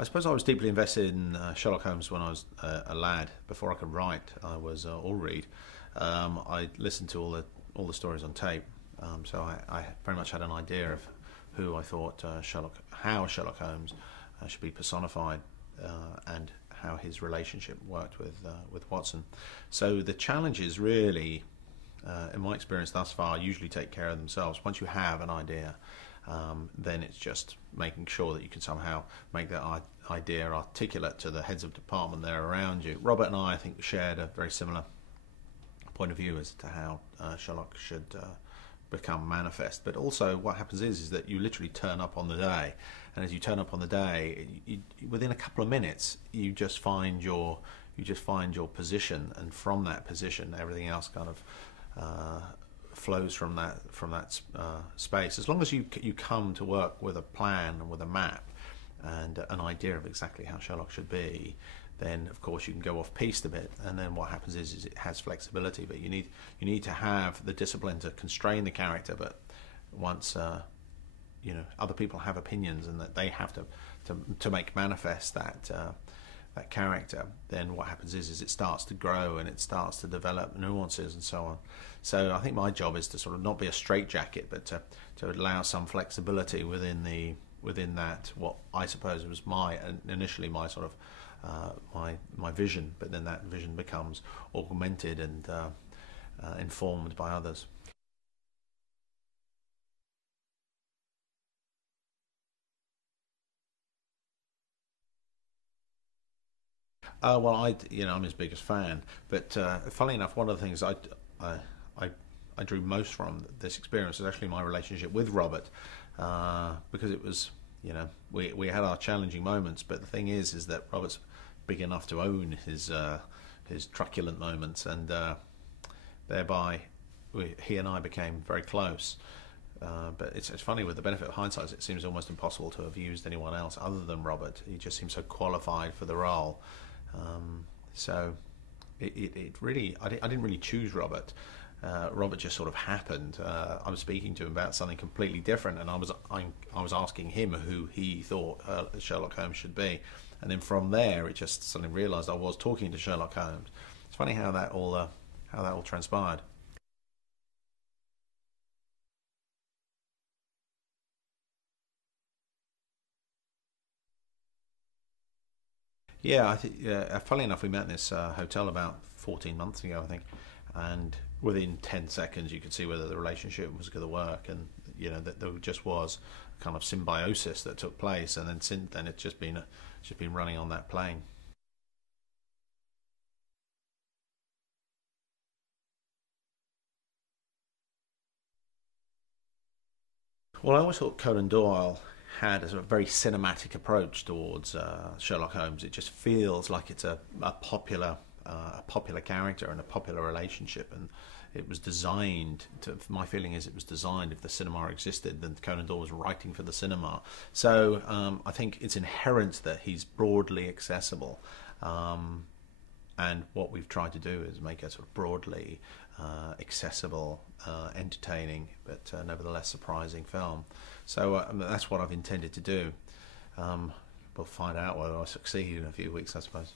I suppose I was deeply invested in Sherlock Holmes when I was a lad. Before I could write, I was all read. I listened to all the stories on tape, so I very much had an idea of who I thought how Sherlock Holmes should be personified, and how his relationship worked with Watson. So the challenges really, in my experience thus far, usually take care of themselves. Once you have an idea, then it's just making sure that you can somehow make that idea articulate to the heads of department there around you. Robert and I think, shared a very similar point of view as to how Sherlock should become manifest. But also what happens is that you literally turn up on the day, and as you turn up on the day, within a couple of minutes you just find your position, and from that position everything else kind of flows from that space. As long as you come to work with a plan and with a map and an idea of exactly how Sherlock should be, then of course you can go off piste a bit, and then what happens is it has flexibility. But you need to have the discipline to constrain the character. But once other people have opinions and that they have to make manifest that character, then what happens is it starts to grow and it starts to develop nuances and so on. So I think my job is to sort of not be a straitjacket, but to allow some flexibility within that, what I suppose was initially my sort of my vision, but then that vision becomes augmented and informed by others. Well, I'm his biggest fan, but funnily enough, one of the things I, I, I drew most from this experience is actually my relationship with Robert, because it was, we had our challenging moments, but the thing is that Robert's big enough to own his truculent moments, and thereby he and I became very close. But it's funny, with the benefit of hindsight, it seems almost impossible to have used anyone else other than Robert. He just seems so qualified for the role. So it really, I didn't really choose Robert. Robert just sort of happened. I was speaking to him about something completely different, and I was asking him who he thought Sherlock Holmes should be, and then from there it just suddenly realised I was talking to Sherlock Holmes. It's funny how that all transpired. Yeah, I think. Funnily enough, we met in this hotel about 14 months ago, I think, and within 10 seconds you could see whether the relationship was going to work, and that there just was a kind of symbiosis that took place, and then since then it's just been running on that plane. Well, I always thought Conan Doyle had a sort of very cinematic approach towards Sherlock Holmes. It just feels like it's a popular character and a popular relationship, and it was designed to. My feeling is it was designed. If the cinema existed, then Conan Doyle was writing for the cinema. So I think it's inherent that he's broadly accessible. And what we've tried to do is make a sort of broadly accessible, entertaining, but nevertheless surprising film. So that's what I've intended to do. We'll find out whether I succeed in a few weeks, I suppose.